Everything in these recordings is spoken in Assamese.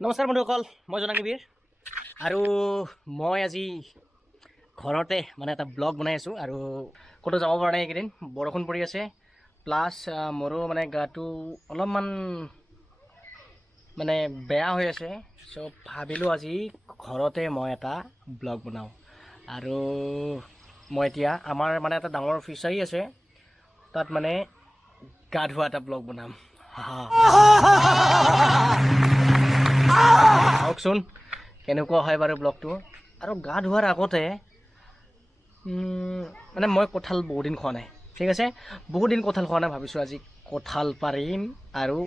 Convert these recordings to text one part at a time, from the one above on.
নমস্কাৰ বন্ধুসকল, মই জনাকীবীৰ আৰু মই আজি ঘৰতে মানে এটা ব্লগ বনাই আছোঁ আৰু ক'তো যাব পৰা নাই। এইকেইদিন বৰষুণ পৰি আছে, প্লাছ মোৰো মানে গাটো অলপমান মানে বেয়া হৈ আছে। চ' ভাবিলোঁ আজি ঘৰতে মই এটা ব্লগ বনাওঁ আৰু মই এতিয়া আমাৰ মানে এটা ডাঙৰ ফিচাৰী আছে, তাত মানে গা ধোৱা এটা ব্লগ বনাম। চাওকচোন কেনেকুৱা হয় বাৰু ব্লগটো। আৰু গা ধোৱাৰ আগতে মানে মই কঁঠাল বহুত দিন খোৱা নাই, ঠিক আছে, বহুত দিন কঁঠাল খোৱা নাই। ভাবিছোঁ আজি কঁঠাল পাৰিম আৰু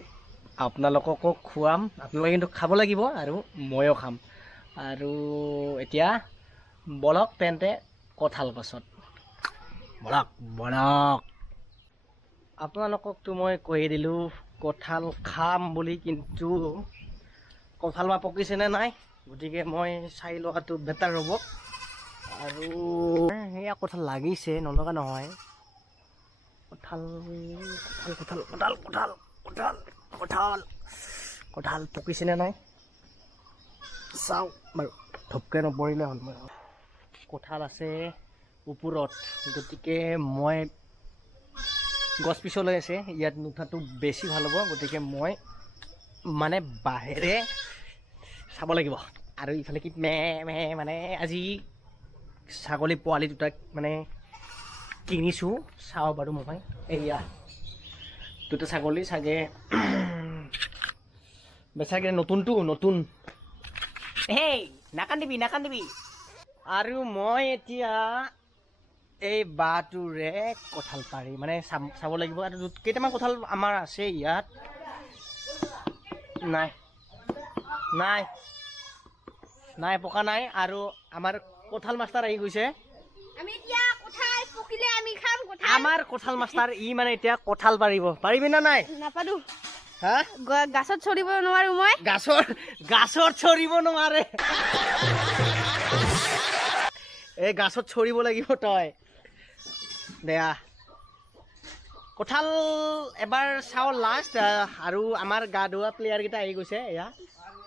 আপোনালোককো খুৱাম। আপোনালোকে কিন্তু খাব লাগিব আৰু ময়ো খাম। আৰু এতিয়া বলক তেন্তে কঁঠাল গছত বলক বলক। আপোনালোককতো মই কৈয়ে দিলোঁ কঁঠাল খাম বুলি, কিন্তু কঁঠাল বা পকিছেনে নাই, গতিকে মই চাই লোৱাটো বেটাৰ হ'ব। আৰু সেয়া কঁঠাল লাগিছে, নলগা নহয়। কঁঠাল কঁঠাল কঁঠাল কঁঠাল কঁঠাল কঁঠাল কঁঠাল পকিছেনে নাই চাওঁ বাৰু, ধপকৈ নপৰিলে হ'ল। মই কঁঠাল আছে ওপৰত, গতিকে মই গছ পিছলৈ আছে, ইয়াত নুঠাটো বেছি ভাল হ'ব। গতিকে মই মানে বাহিৰে চাব লাগিব। আৰু ইফালে কি মানে আজি ছাগলী পোৱালি দুটাক মানে কিনিছোঁ, চাওঁ বাৰু মই। এয়া দুটা ছাগলী চাগে বেচাগে নতুন হেই নাকান্দিবি নাকান্দিবি। আৰু মই এতিয়া এই বাটোৰে কঁঠাল পাৰি মানে চাব লাগিব। আৰু কেইটামান কঁঠাল আমাৰ আছে ইয়াত, নাই নাই নাই পকা নাই। আৰু আমাৰ কঁঠাল মাষ্টাৰ আহি গৈছে। আমাৰ কঁঠাল মাষ্টাৰ ই মানে এতিয়া কঁঠাল পাৰিবি না নাই? নাপাৰো। হা, গাছত চৰিব নোৱাৰো মই। গাছত চৰিব নোৱাৰে। এই গাছত চৰিব লাগিব তই। দেয়া কঁঠাল এবাৰ চাওঁ লাষ্ট। আৰু আমাৰ গা ধোৱা প্লেয়াৰ কেইটা আহি গৈছে। এয়া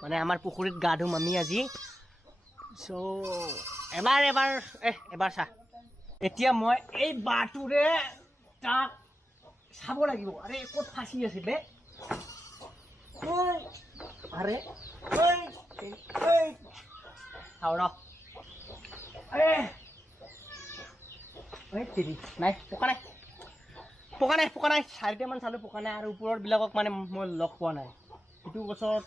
মানে আমাৰ পুখুৰীত গা ধুম আমি আজি। চ' এবাৰ চা। এতিয়া মই এই বাটোৰে তাক চাব লাগিব। আৰে ক'ত ফাঁচি আছিলে? আৰে চাওঁ ৰ। নাই পকা নাই 4টামান চালোঁ, পকা নাই। আৰু ওপৰত বিলাকক মানে মই লগ পোৱা নাই। এইটো গছত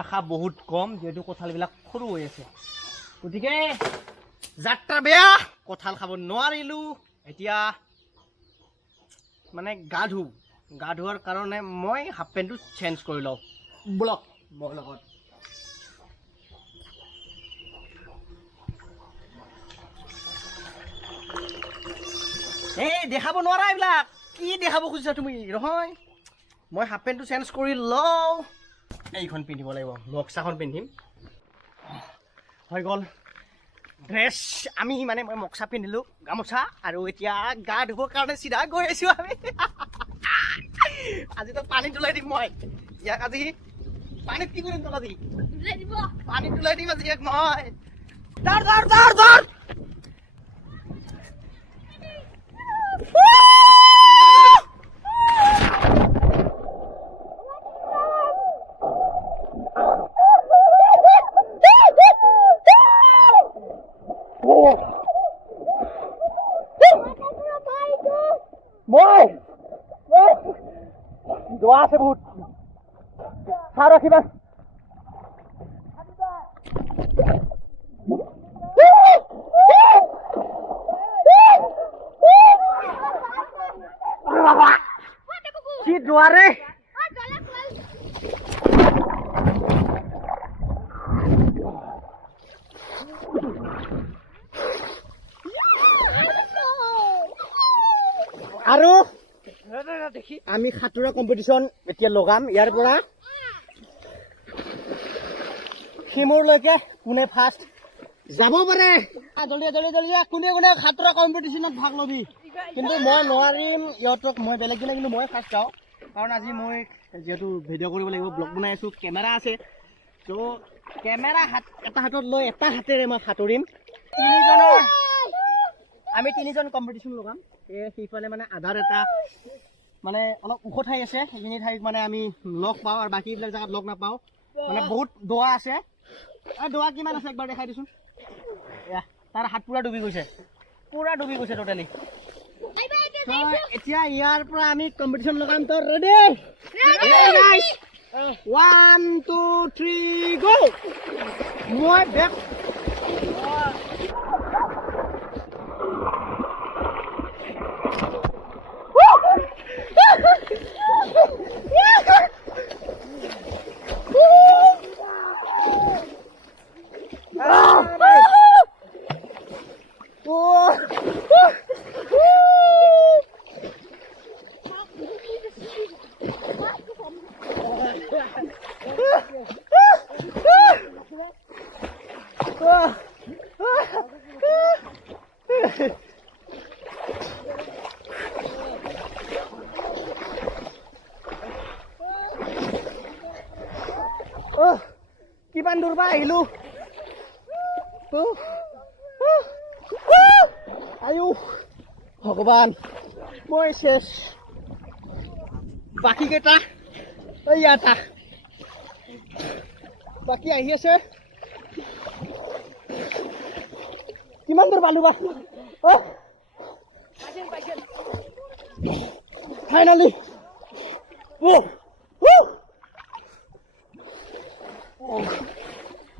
আশা বহুত কম, যিহেতু কঁঠালবিলাক সৰু হৈ আছে। গতিকে যাত্ৰা বেয়া, কঁঠাল খাব নোৱাৰিলোঁ। এতিয়া মানে গা ধোৱাৰ কাৰণে মই হাফ পেণ্টটো চেঞ্জ কৰি লওঁ। বলক মোৰ লগত। এই দেখাব নোৱাৰা, এইবিলাক কি দেখাব খুজিছা তুমি? নহয়, মই হাফ পেণ্টটো চেঞ্জ কৰি লওঁ। এইখন পিন্ধিব লাগিব, মক্সাখন পিন্ধিম। হৈ গ'ল ড্ৰেছ। আমি মানে মই মক্সা পিন্ধিলোঁ, গামোচা। আৰু এতিয়া গা ধুবৰ কাৰণে চিধা গৈ আছোঁ আমি। আজিতো পানীত ওলাই দিম মই ইয়াক। আজি পানীত কি কৰিম তোক? আজি পানীত ওলাই দিম আজি ইয়াক মই। ধৰ মই যোৱা আছে বহুত। চাওঁ ৰখিবা। কি দুৱাৰে আৰু আমি সাঁতোৰা কম্পিটিশ্যন এতিয়া লগাম। ইয়াৰ পৰা সিমূৰলৈকে কোনে ফাৰ্ষ্ট যাব পাৰে। জলদি কোনে সাঁতোৰা কম্পিটিশ্যনত ভাগ ল'বি। কিন্তু মই নোৱাৰিম ইহঁতক, মই বেলেগ দিনা কিন্তু মই ফাৰ্ষ্ট যাওঁ। কাৰণ আজি মই যিহেতু ভিডিঅ' কৰিব লাগিব, ব্লগ বনাই আছোঁ, কেমেৰা আছে। তো কেমেৰা এটা হাতত লৈ এটা হাতেৰে মই সাঁতুৰিম। আমি তিনিজন কম্পিটিশ্যন লগাম। সেইফালে মানে আধাৰ এটা মানে অলপ ওখ ঠাই আছে, সেইখিনি ঠাইত মানে আমি লগ পাওঁ আৰু বাকীবিলাক জেগাত লগ নাপাওঁ। মানে বহুত দোৱা আছে। দোৱা কিমান আছে একবাৰ দেখাই দিছোন। এয়া তাৰ হাত পুৰা ডুবি গৈছে, টোটেলি। এতিয়া ইয়াৰ পৰা আমি কম্পিটিশ্যন লগাম। তো ৰেডি 1 2 3 গো। মই বেক কিমান দূৰ পৰা আহিলো। আয়ু ভগৱান, মই শেষ। বাকী কেইটা ইয়াত বাকী আহি আছে। কিমান দূৰ পালো বা? ফাইনেলি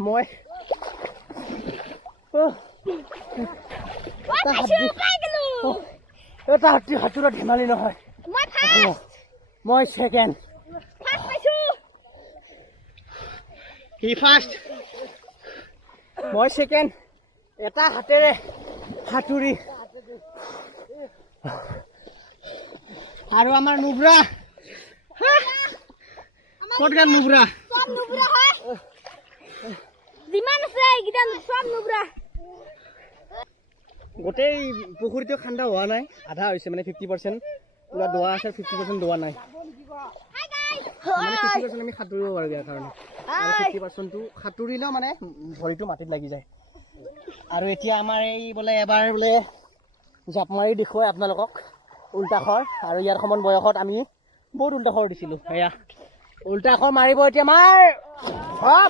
মই এটা হাতী সাঁতোৰা ধেমালি নহয়। মই ছেকেণ্ড। সি ফাৰ্ষ্ট, মই ছেকেণ্ড। এটা হাতেৰে সাঁতুৰি। আৰু আমাৰ নুব্ৰা ক'ত গ'ল? নুব্ৰা গোটেই পুখুৰীটো ঠাণ্ডা হোৱা নাই, আধা হৈছে মানে 50%। পুৰা দোৱা আছে, 50% দোৱা নাই। মানে 50% আমি সাঁতুৰিব পাৰোঁ ইয়াৰ কাৰণে, আৰু 50%টো সাঁতুৰিলেও মানে ভৰিটো মাটিত লাগি যায়। আৰু এতিয়া আমাৰ এই বোলে এবাৰ বোলে জাপ মাৰি দেখুৱাই আপোনালোকক উল্টাখৰ। আৰু ইয়াৰ সমান বয়সত আমি বহুত উল্টাখৰ দিছিলোঁ। এয়া উল্টাখৰ মাৰিব এতিয়া মাৰ।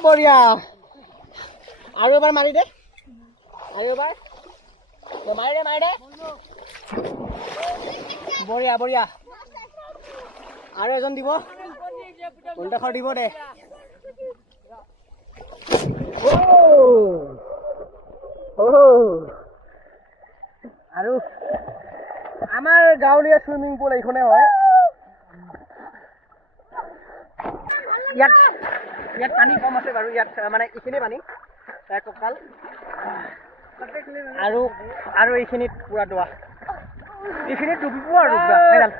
বঢ়িয়া, আৰু এবাৰ মাৰি দে, আৰু এবাৰ মাৰি দে। বঢ়িয়া বঢ়িয়া, আৰু এজন দিব, উল্টাখৰ দিব দে। আৰু আমাৰ গাঁৱলীয়া চুইমিং পুল এইখনে হয়। ইয়াত পানী কম আছে বাৰু। ইয়াত মানে এইখিনি পানী কঁকাল, আৰু এইখিনিত পুৰা দোৱা। এইখিনিত ডুবিব আৰু ফাইনেল।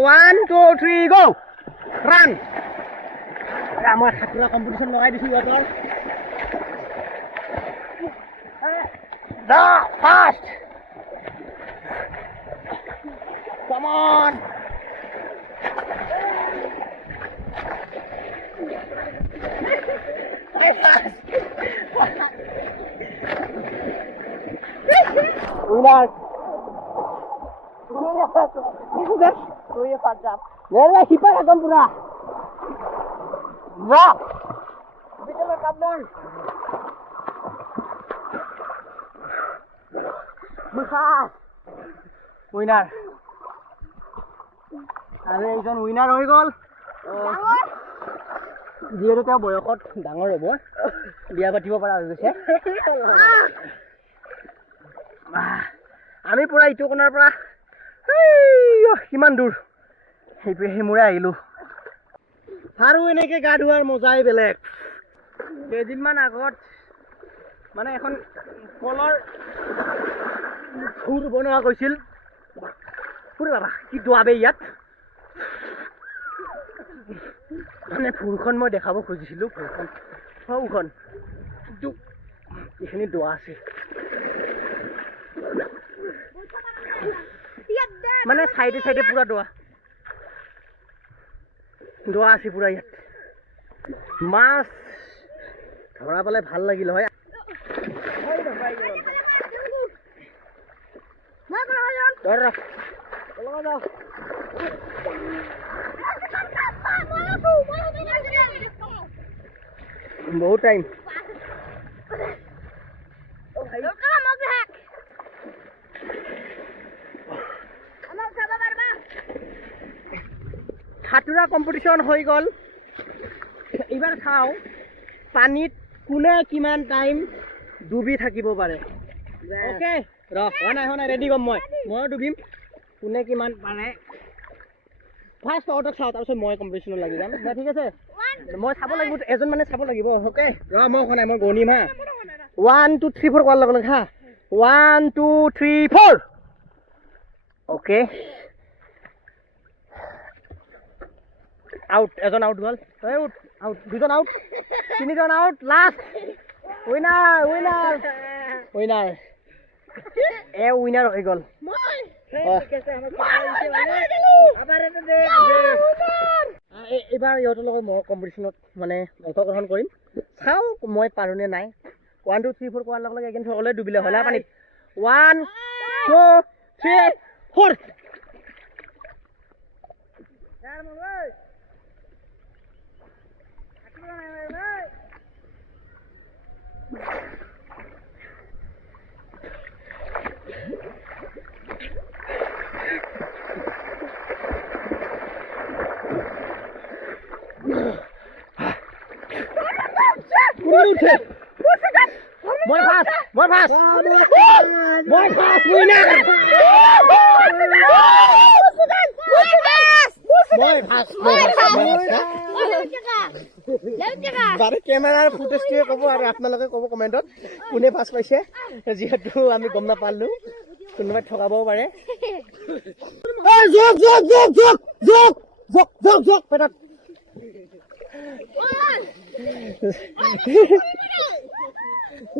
1 2 3 গো ৰান। আমাৰ সাঁতোৰা কম্পিটিশ্যন লগাই দিছোঁ সিহঁতৰ। The first. Come on. Winner. Nela hipa agam pura. Wah. Bicara kabel. Winner. আৰু এইজন উইনাৰ হৈ গ'ল। যিহেতু তেওঁ বয়সত ডাঙৰ হ'ব, বিয়া পাতিব পৰা হৈ গৈছে। আমি পুৰা ইটো কোণাৰ পৰা কিমান দূৰ সেইমূৰে আহিলোঁ। আৰু এনেকৈ গা ধোৱাৰ মজাই বেলেগ। কেইদিনমান আগত মানে এখন কলৰ ফুৰ বনোৱা গৈছিল। বাবা কি দোৱাবে ইয়াত। মানে ফুৰখন মই দেখাব খুজিছিলোঁ। ফুৰখন কিন্তু এইখিনি দোৱা আছে। মানে চাইডে চাইডে পুৰা দোৱা আছে পুৰা ইয়াত মাছ ধৰা পালে ভাল লাগিল হয় বহুত টাইম সাঁতোৰা কম্পিটিশ্যন হৈ গ'ল এইবাৰ চাওঁ পানীত কোনে কিমান টাইম ডুবি থাকিব পাৰে অ'কে হোৱা নাই ৰেডি ক'ম ময়ো ডুবিম কোনে কিমান পাৰে ফাৰ্ষ্ট অৰ্ডাৰ চাওঁ তাৰপিছত মই কম্পিটিশ্যনত লাগি যাম ঠিক আছে মই চাব লাগিব এজন মানে চাব লাগিব অ'কে মই হোৱা নাই মই গণিম হা 1 2 3 4 কোৱাৰ লগে লগে হা 1 2 3 4 অ'কে আউট এজন আউট গ'ল আউট দুজন আউট তিনিজন আউট লাষ্ট উইনাৰ উইনাৰ হৈ গ'ল এইবাৰ ইহঁতৰ লগত মই কম্পিটিশ্যনত মানে অংশগ্ৰহণ কৰিম চাওঁ মই পাৰোঁনে নাই 1 2 3 4 কোৱাৰ লগে লগে একেন সকলোৱে ডুবিলে হ'লে পানীত 1 2 3 4 মই ফাৰ্ষ্ট উইনাৰ বাৰু কেমেৰাৰ ফুটেজটোৱে ক'ব আৰু আপোনালোকে ক'ব কমেণ্টত কোনে ফাৰ্ষ্ট পাইছে যিহেতু আমি গম নাপালোঁ কোনোবাই ঠগাবও পাৰে পেটত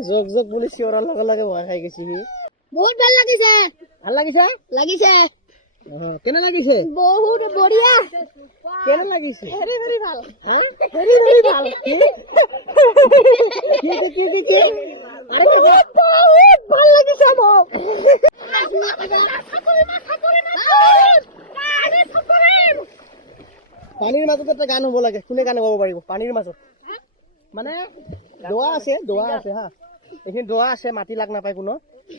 জক বুলি চিঞৰাৰ লগে লগে ভয় খাই গৈছে সি বহুত ভাল লাগিছে কেনে লাগিছে বহুত বঢ়িয়া কেনে লাগিছে ভেৰি ভাল বহুত ভাল লাগিছে মোক পানীৰ মাজত এটা গান হ'ব লাগে কোনে গান গাব পাৰিব পানীৰ মাজত মানে দোৱা আছে হা এইখিনি দোৱা আছে মাটি লাগ নাপায় কোনো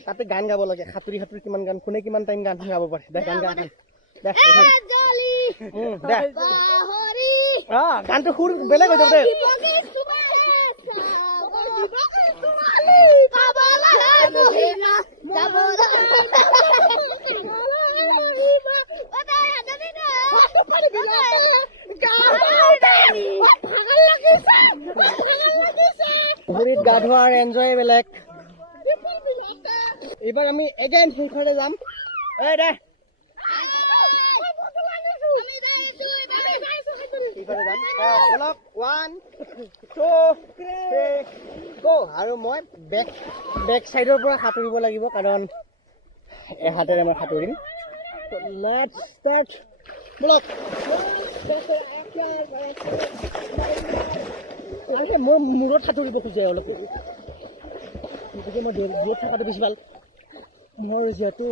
তাতে গান গাব লাগে সাঁতুৰি কিমান গান কোনে কিমান টাইম গান গাব পাৰে দে গান গান গানটো সুৰ বেলেগ হৈ যাব দে পুখুৰীত গা ধোৱাৰ এনজয় বেলেগ এইবাৰ আমি এগেইন সেইফালে যাম দে এইফালে যাম অলপ 1 2 3 go আৰু মই বেক চাইডৰ পৰা সাঁতুৰিব লাগিব কাৰণ এহাতেৰে মই সাঁতুৰিম লেটছ ষ্টাৰ্ট ব্লক মই মূৰত সাঁতুৰিব খোজে অলপ গতিকে মই দূৰত থকাটো বেছি ভাল মোৰ যিহেতু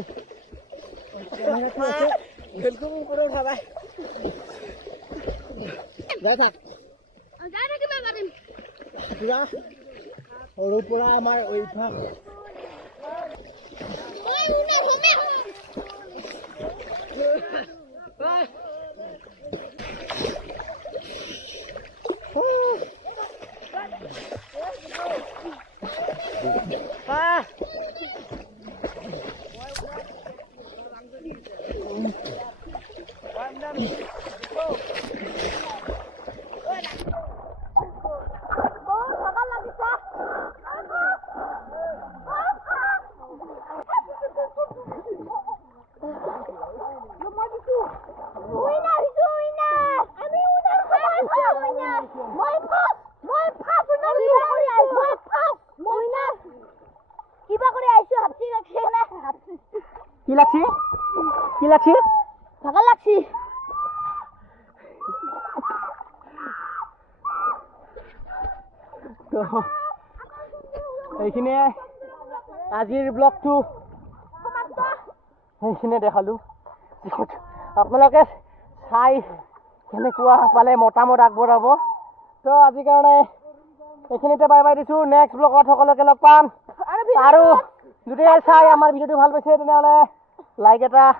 যাই থাক পুৰা সৰুৰ পৰা আমাৰ অভ্যাস কি লাগছে কি লাগছি ভাগৰ লাগছি তো এইখিনিয়ে আজিৰ ব্লগটো সেইখিনিয়ে দেখালোঁ আপোনালোকে চাই কেনেকুৱা পালে মতামত আগবঢ়াব তো আজিৰ কাৰণে এইখিনিতে বাই বাই দিছোঁ নেক্সট ব্লগত সকলোকে লগ পাম আৰু যদি চাই আমাৰ ভিডিঅ'টো ভাল পাইছে তেনেহ'লে লাইক এটা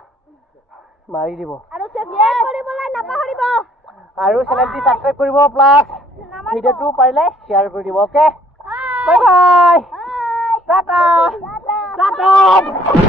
মাৰি দিব আৰু সাবস্ক্ৰাইব কৰিবলৈ নাপাহৰিব আৰু চেনেলটি ছাবস্ক্ৰাইব কৰিব প্লাছ ভিডিঅ'টো পাৰিলে শ্বেয়াৰ কৰি দিব okay bye bye Tata Tata